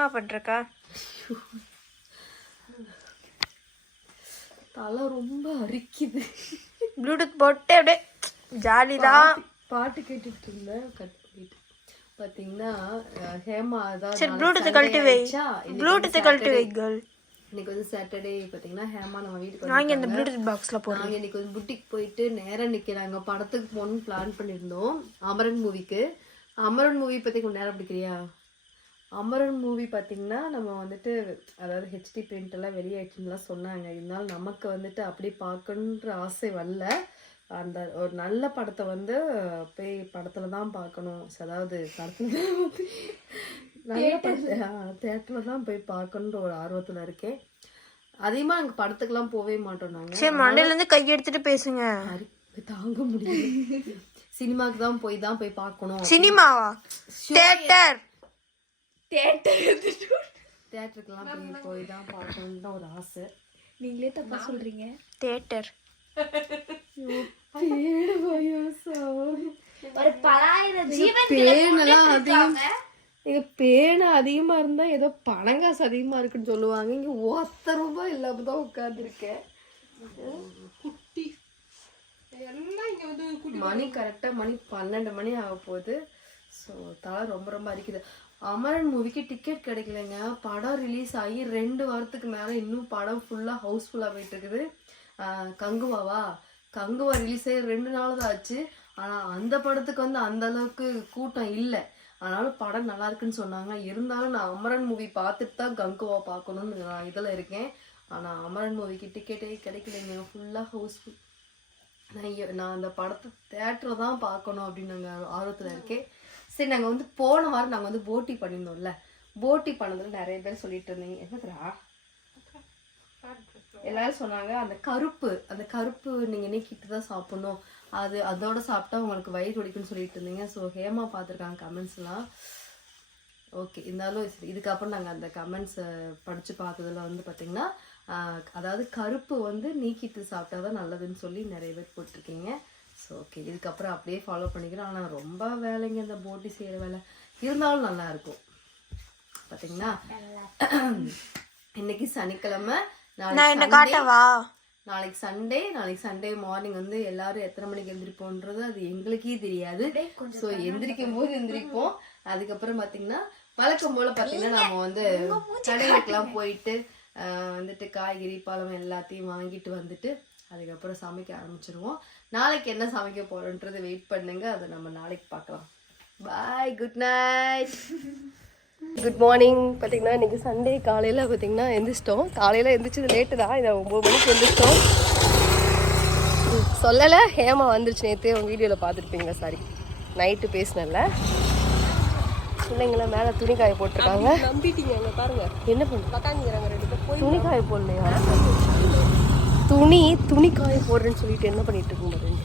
என்ன பண்றக்கா? தலை ரொம்ப அரிக்குது. ப்ளூடூத் போட்டு அப்படியே ஜாலி தான் பாட்டு கேட்டுட்டு இருந்தேன் கட் பண்ணிட்டு. ஹேமா அதான் சரி ப்ளூடூத் கழட்டி வை. ஆயிடுச்சா? இன்னைக்கு ப்ளூடூத் கழட்டி வை. கேர்ள் இன்னைக்கு வந்து சாட்டர்டே பாத்தீங்கன்னா ஹேமா நம்ம வீட்டுக்கு அந்த வந்து ப்ளூடூத் பாக்ஸ்ல போடுறேன் நாங்க இன்னைக்கு வந்து புட்டிக் போயிட்டு நேரா நிக்கிறாங்க படத்துக்கு போகணும்னு பிளான் பண்ணியிருந்தோம் அமரன் மூவிக்கு அமரன் மூவி பத்தி கொஞ்சம் நேரம் பிடிக்கிறியா அமரன் மூவி பார்த்தீங்கன்னா நம்ம வந்துட்டு அதாவது ஹெச்டி பிரிண்ட் எல்லாம் வெளியாயிடுச்சுலாம் சொன்னாங்க. இருந்தாலும் நமக்கு வந்துட்டு அப்படி பார்க்கணுன்ற ஆசை வரல. அந்த ஒரு நல்ல படத்தை வந்து போய் படத்துல தான் பார்க்கணும். அதாவது படத்துல நல்ல தேட்டரில் தான் போய் பார்க்கணுன்ற ஒரு ஆர்வத்துல இருக்கேன். அதிகமா நாங்க படத்துக்கெல்லாம் போகவே மாட்டோம் நாங்க. சரி மண்டையில இருந்து கை எடுத்துட்டு பேசுங்க. தாங்க முடியல. சினிமாக்கு தான் போய் தான் போய் பார்க்கணும். சினிமாவா? தியேட்டர் தேட்டருக்குலாம் போய் போய் தான் பார்க்கணும்னு தான் ஒரு ஆசை. நீங்களே தப்பா சொல்றீங்க. தியேட்டர். ஒரு பலாயிரம் பேனெல்லாம் அதிகம் பேனை அதிகமா இருந்தா ஏதோ பணங்காசு அதிகமா இருக்குன்னு சொல்லுவாங்க. இங்க ஒத்த ரூபாய் இல்லாம தான் உட்காந்துருக்கேன் மணி கரெக்டா மணி பன்னெண்டு மணி ஆக போகுது. ஸோ தலை ரொம்ப ரொம்ப அரிக்குது. அமரன் மூவிக்கு டிக்கெட் கிடைக்கலங்க. படம் ரிலீஸ் ஆகி ரெண்டு வாரத்துக்கு மேலே இன்னும் படம் ஃபுல்லாக ஹவுஸ்ஃபுல்லாக போயிட்டு இருக்குது கங்குவாவா? கங்குவா ரிலீஸ் ஆகி ரெண்டு நாள் தான் ஆச்சு. ஆனால் அந்த படத்துக்கு வந்து அந்த அளவுக்கு கூட்டம் இல்லை. ஆனாலும் படம் நல்லா இருக்குன்னு சொன்னாங்க. இருந்தாலும் நான் அமரன் மூவி பார்த்துட்டு தான் கங்குவா பார்க்கணும்னு நான் இதில் இருக்கேன். ஆனால் அமரன் மூவிக்கு டிக்கெட்டே கிடைக்கலைங்க. ஃபுல்லாக ஹவுஸ்ஃபுல் நான் நான் அந்த படத்தை தேட்டரை தான் பார்க்கணும் அப்படின்னு நாங்கள் ஆர்வத்தில் இருக்கேன். சரி நாங்கள் வந்து போன வாரம் நாங்கள் வந்து போட்டி பண்ணியிருந்தோம்ல. போட்டி பண்ணதில் நிறைய பேர் சொல்லிட்டு இருந்தீங்க. என்னதுரா எல்லாரும் சொன்னாங்க அந்த கருப்பு அந்த கருப்பு நீங்கள் நீக்கிட்டு தான் சாப்பிடணும். அது அதோட சாப்பிட்டா உங்களுக்கு வயிறு வலிக்குன்னு சொல்லிட்டு இருந்தீங்க. ஸோ ஹேமா பார்த்துருக்காங்க கமெண்ட்ஸ்லாம் ஓகே இருந்தாலும் சரி இதுக்கப்புறம் நாங்கள் அந்த கமெண்ட்ஸை படித்து பார்த்ததுல வந்து பார்த்திங்கன்னா அதாவது கருப்பு வந்து நீக்கிட்டு சாப்பிட்டா தான் நல்லதுன்னு சொல்லி நிறைய பேர் போட்டிருக்கீங்க. ஸோ ஓகே இதுக்கப்புறம் அப்படியே ஃபாலோ பண்ணிக்கிறோம் ஆனால் ரொம்ப வேலைங்க இந்த போட்டி செய்கிற வேலை. இருந்தாலும் நல்லா இருக்கும். பார்த்தீங்கன்னா இன்னைக்கு சனிக்கிழமை நாளைக்கு சண்டே நாளைக்கு சண்டே மார்னிங் வந்து எல்லாரும் எத்தனை மணிக்கு எந்திரிப்போன்றது அது எங்களுக்கே தெரியாது. ஸோ எந்திரிக்கும் போது எந்திரிப்போம். அதுக்கப்புறம் பார்த்தீங்கன்னா வழக்கம் போல பார்த்தீங்கன்னா நம்ம வந்து கடைகளுக்கெல்லாம் போயிட்டு வந்துட்டு காய்கறி பழம் எல்லாத்தையும் வாங்கிட்டு வந்துட்டு அதுக்கப்புறம் சமைக்க ஆரம்பிச்சிருவோம். நாளைக்கு என்ன சமைக்க போறோன்றது வெயிட் பண்ணுங்க. அதை நம்ம நாளைக்கு பார்க்கலாம். Bye good night good morning பார்த்தீங்கன்னா இன்னைக்கு சண்டே காலையில் பார்த்தீங்கன்னா எந்திரிச்சிட்டோம். காலையில் எந்திரிச்சது லேட்டு தான். இதை ஒம்பது மணிக்கு எந்திரிச்சிட்டோம். ம், சொல்லலை ஹேமா வந்துருச்சு நேற்று உங்கள் வீடியோவில் பார்த்துருப்பீங்க. சாரி நைட்டு பேசினல பிள்ளைங்கள மேலே துணி காய போட்டிருக்காங்க. நம்பிட்டீங்க பாருங்க. என்ன பண்ண உக்காந்துக்கிறாங்க ரெண்டு பேர் போய் துணி காய போடலையா? துணி துணி காய போடுறேன்னு சொல்லிட்டு என்ன பண்ணிட்டு இருக்கும் பாருங்க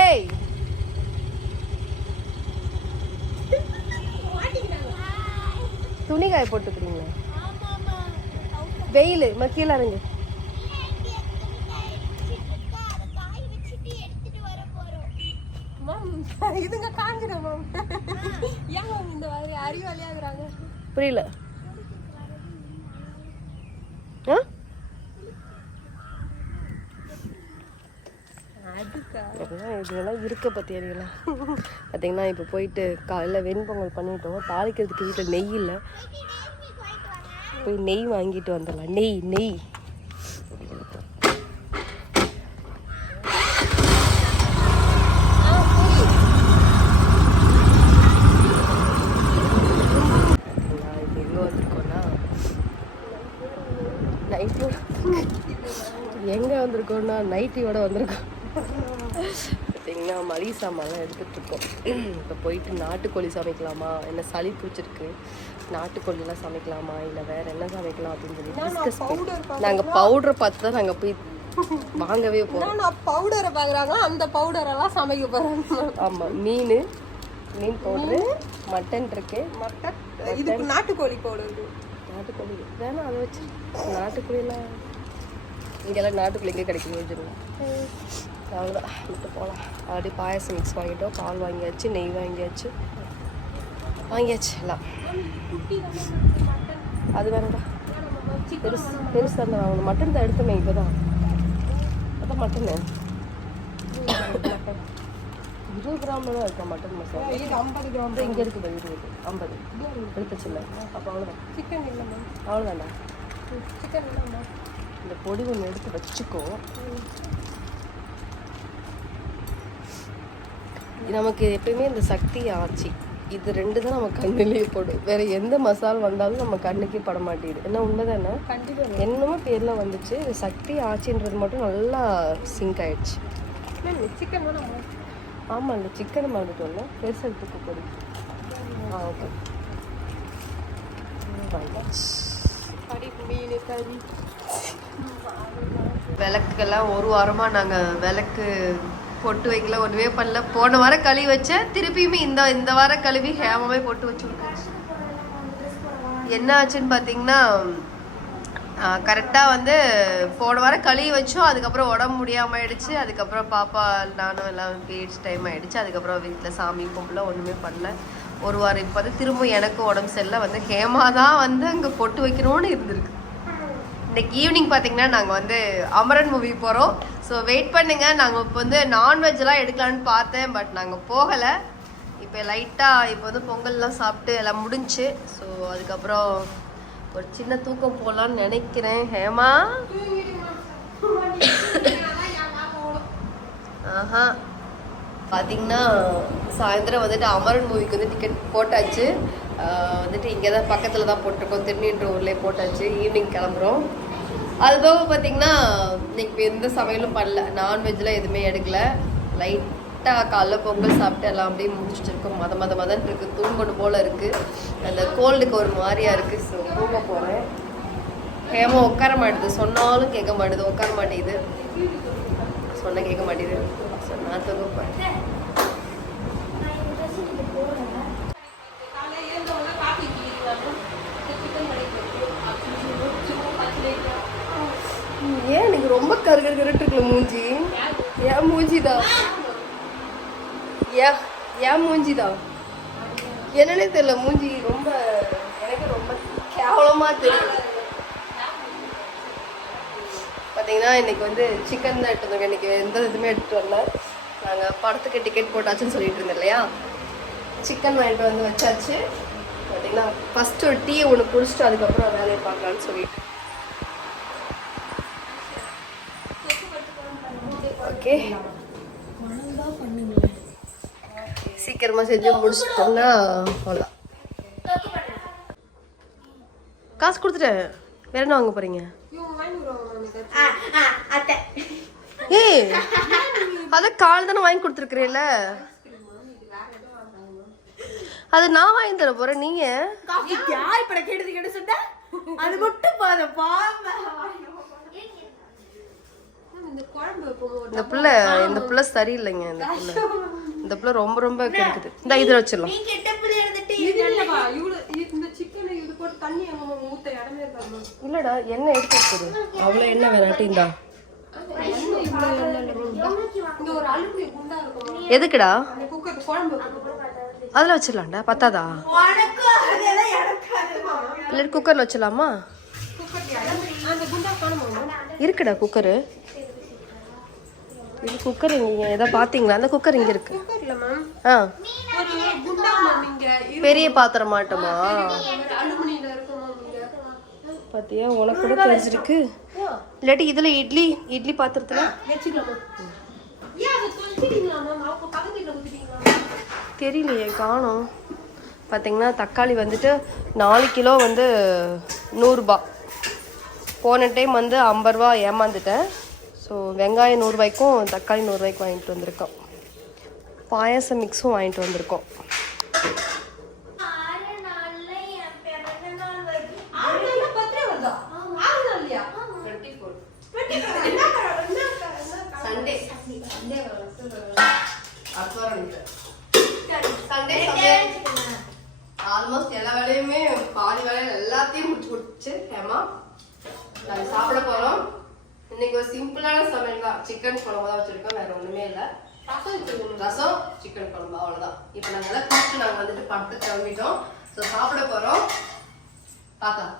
ஏய்! துணி காய போட்டுக்கிறீங்களா? வெயில் கீழே இறங்கு. இதுங்க காஞ்சிடும் மேம். ஏன் மேம் இந்த மாதிரி அறிவாளியாகிறாங்க புரியல. அதுக்கா இதெல்லாம் இருக்க பார்த்தீங்களா பார்த்தீங்கன்னா இப்போ போயிட்டு காலையில் வெண்பொங்கல் பண்ணிட்டோம். தாளிக்கிறதுக்கு வீட்டில் நெய் இல்லை. போய் நெய் வாங்கிட்டு வந்துடலாம். நெய் நெய். எங்கே வந்திருக்கோன்னா எங்கே வந்திருக்கோம்னா நைட்டியோட வந்திருக்கோம். பார்த்தீங்கன்னா மளிகை சாமான்லாம் எடுத்துகிட்டு இருக்கோம் இப்போ போயிட்டு நாட்டுக்கோழி சமைக்கலாமா? என்ன சளி பிடிச்சிருக்கு? நாட்டுக்கோழிலாம் சமைக்கலாமா? இல்லை வேற என்ன சமைக்கலாம் அப்படின்னு சொல்லி டிஸ்கஸ் பவுடர் நாங்கள் பவுடரை பார்த்து தான் நாங்கள் போய் வாங்கவே போகிறோம் நான் பவுடரை பாக்குறாங்க அந்த பவுடர் எல்லாம் சமைக்க போறாங்க ஆமாம் மீன் மீன் பவுட்ரு மட்டன் இருக்கு. மட்டன் இது நாட்டுக்கோழி பவுடர் நாட்டுக்கோழி வேணாம் அதை வச்சு நாட்டுக்கோழிலாம் இங்கெல்லாம் நாட்டுக்கோழி எங்கே கிடைக்கும் அவ்வளோதான் விட்டு போகலாம் ஆல்ரெடி பாயாசம் மிக்ஸ் வாங்கிட்டோம். பால் வாங்கியாச்சு நெய் வாங்கியாச்சு. வாங்கியாச்சு எல்லாம். மட்டன் அது சிக்கன் பெருசு பெருசு தான் வாங்கணும். மட்டன் தான் எடுத்துமே இப்போ தான் அதான் மட்டனு. இருபது கிராம்ல தான் இருக்கா மட்டன் மசாலா? இது ஐம்பது கிராம் இங்கே இருக்குது இருபது ஐம்பது. எடுத்துச்சுல்ல அப்போ அவ்வளோதான் சிக்கன் இல்லைம்மா அவ்வளோதான்டா சிக்கன் இல்லைம்மா இந்த பொடி ஒன்று எடுத்து வச்சுக்கோ. நமக்கு எப்பயுமே இந்த சக்தி ஆச்சி இது ரெண்டு தான் நம்ம கண்ணிலேயே போடும். வேற எந்த மசால் வந்தாலும் நம்ம கண்ணுக்கே பட மாட்டேங்குது. என்ன உண்மைதானே? கண்டிப்பாக என்னமோ பேர்லாம் வந்துச்சு. சக்தி ஆச்சின்றது மட்டும் நல்லா சிங்க் ஆயிடுச்சு. சிக்கன் ஆமாம் இந்த சிக்கனை மறந்துட்டோம்ல பெருசாக எடுத்துக்க பொடி ஆ ஓகே. விளக்குக்கெல்லாம் ஒரு வாரமாக நாங்கள் விளக்கு பொட்டு வைக்கல ஒன்றுமே பண்ணல. போன வாரம் கழுவி வச்சேன் திருப்பியுமே இந்த இந்த வாரம் கழுவி ஹேமமே போட்டு வச்சுருக்கேன் என்ன ஆச்சுன்னு பார்த்தீங்கன்னா கரெக்டாக வந்து போன வாரம் கழுவி வச்சோம் அதுக்கப்புறம் உடம்பு முடியாமல் ஆயிடுச்சு அதுக்கப்புறம் பாப்பா நானும் எல்லாம் பீரியட்ஸ் டைம் ஆகிடுச்சு அதுக்கப்புறம் வீட்டில் சாமி கும்பல ஒன்றுமே பண்ணல. ஒரு வாரம் இப்போ வந்து திரும்ப எனக்கும் உடம்பு சரியில்லை வந்து ஹேமா தான் வந்து அங்கே பொட்டு வைக்கணும்னு இருந்திருக்கு. இன்னைக்கு ஈவினிங் பார்த்தீங்கன்னா நாங்கள் வந்து அமரன் மூவி போகிறோம் ஸோ வெயிட் பண்ணுங்கள் நாங்கள் இப்போ வந்து நான்வெஜ்லாம் எடுக்கலான்னு பார்த்தேன் பட் நாங்கள் போகலை. இப்போ லைட்டாக இப்போ வந்து பொங்கல்லாம் சாப்பிட்டு எல்லாம் முடிஞ்சுச்சு ஸோ அதுக்கப்புறம் ஒரு சின்ன தூக்கம் போகலான்னு நினைக்கிறேன். ஹேமா? ஆஹா. பார்த்தீங்கன்னா சாயந்தரம் வந்துட்டு அமரன் மூவிக்கு வந்து டிக்கெட் போட்டாச்சு. வந்துட்டு இங்கே தான் பக்கத்தில் தான் போட்டிருக்கோம். திருநீன்ற ஊர்லேயே போட்டாச்சு. ஈவினிங் கிளம்புறோம். அது போக பார்த்தீங்கன்னா இன்னைக்கு எந்த சமையலும் பண்ணல. நான்வெஜ்லாம் எதுவுமே எடுக்கல. லைட்டாக காலைல பொங்கல் சாப்பிட்டு எல்லாம் அப்படியே முடிச்சுட்டு இருக்கோம். மத மத மதன் இருக்குது தூங்கணும் போல் இருக்குது அந்த கோல்டுக்கு ஒரு மாதிரியாக இருக்குது ஸோ தூங்க போகிறேன் ஹேமா உட்கார மாட்டேது. சொன்னாலும் கேட்க மாட்டேது. உட்கார மாட்டேங்குது. சொன்ன கேட்க மாட்டேங்குது. ஸோ நான் தூங்க போகிறேன் காலையில் எழுந்தவொடனே காஃபி குடிக்கிறாங்க சிக்கன் ஏன் எனக்கு ரொம்ப கரு கரு மூஞ்சி. ஏன் மூஞ்சிதா. ஏன் ஏன் மூஞ்சிதா. என்னன்னே தெரியல மூஞ்சி ரொம்ப எனக்கு ரொம்ப கேவலமா தெரியும் பார்த்தீங்கன்னா இன்னைக்கு வந்து சிக்கன் தான் எடுத்து வந்தோம். இன்னைக்கு எந்த இதுவுமே எடுத்துகிட்டு வரல. நாங்கள் படத்துக்கு டிக்கெட் போட்டாச்சுன்னு சொல்லிட்டு இருந்தோம் இல்லையா? சிக்கன் வாங்கிட்டு வந்து வச்சாச்சு. பார்த்தீங்கன்னா ஃபஸ்ட்டு ஒரு டீ ஒன்று குடிச்சிட்டு அதுக்கப்புறம் வேலையை பார்க்கலான்னு சொல்லிட்டு. ஓகே. சீக்கிரமா செஞ்சு முடிச்சிட்டோம்னா அவ்வளோதான் காசு கொடுத்துட்டேன் வேற என்ன வாங்க போறீங்க? ஏய் அத கால் தானே வாங்கி கொடுத்துருக்குறீல்ல? அது நான் வாங்கி தர போறேன் நீங்க? யார் இப்ப கெடுது கெடு சொன்ன அது மட்டும் பாத பாம்ப இந்த குழம்பு வைப்போம். இந்த புள்ள இந்த புள்ள சரியில்லைங்க இந்த புள்ள. இந்த புள்ள ரொம்ப ரொம்ப கெடுக்குது. இந்த இதுல வச்சிடலாம். நீ கெட்ட பிள்ளை இருந்துட்டு இது இல்லைப்பா இவ்வளோ இந்த சிக்கன் இது போட்டு தண்ணி எங்க ஊத்த இடமே இருக்காது இல்லடா எண்ணெய் எடுத்து வச்சிரு. அவ்வளோ எண்ணெய் இந்த. இருக்கும். எதுக்குடா. அதில் வச்சிடலாம்டா பத்தாதா? இல்லாட்டி குக்கரில் வச்சிடலாமா? குக்கர்ல அந்த குண்டா காணுமா இருக்குடா குக்கரு. இது குக்கர் இங்கே எதை பார்த்தீங்களா அந்த குக்கர் இங்கே இருக்கு. ஆ. பெரிய பாத்திரம் மாட்டோமா? பார்த்தியா உனக்கு கூட தெரிஞ்சிருக்கு. இல்லாட்டி இதில் இட்லி இட்லி பாத்திரத்தில்? தெரியலையே காணோம். பார்த்தீங்கன்னா தக்காளி வந்துட்டு நாலு கிலோ வந்து நூறுரூபா போன டைம் வந்து ஐம்பது ரூபா ஏமாந்துட்டேன். ஸோ வெங்காயம் நூறுரூவாய்க்கும் தக்காளி நூறுரூவாய்க்கு வாங்கிட்டு வந்திருக்கோம். பாயாசம் மிக்ஸும் வாங்கிட்டு வந்திருக்கோம். ஆல்மோஸ்ட் எல்லா வேலையுமே பாதி வேலையில எல்லாத்தையும் முடிச்சு முடிச்சு ஹேமா நாங்கள் சாப்பிட போகிறோம் இன்னைக்கு ஒரு சிம்பிளான சமையல் தான். சிக்கன் குழம்பு தான் வச்சுருக்கோம். வேற ஒன்றுமே இல்லை. ரசம் சிக்கன் குழம்பு அவ்வளோதான் இப்போ நாங்கள் எல்லாம் குடிச்சு நாங்கள் வந்துட்டு பட்டு கிளம்பிட்டோம். ஸோ சாப்பிட போறோம். பார்க்கலாம்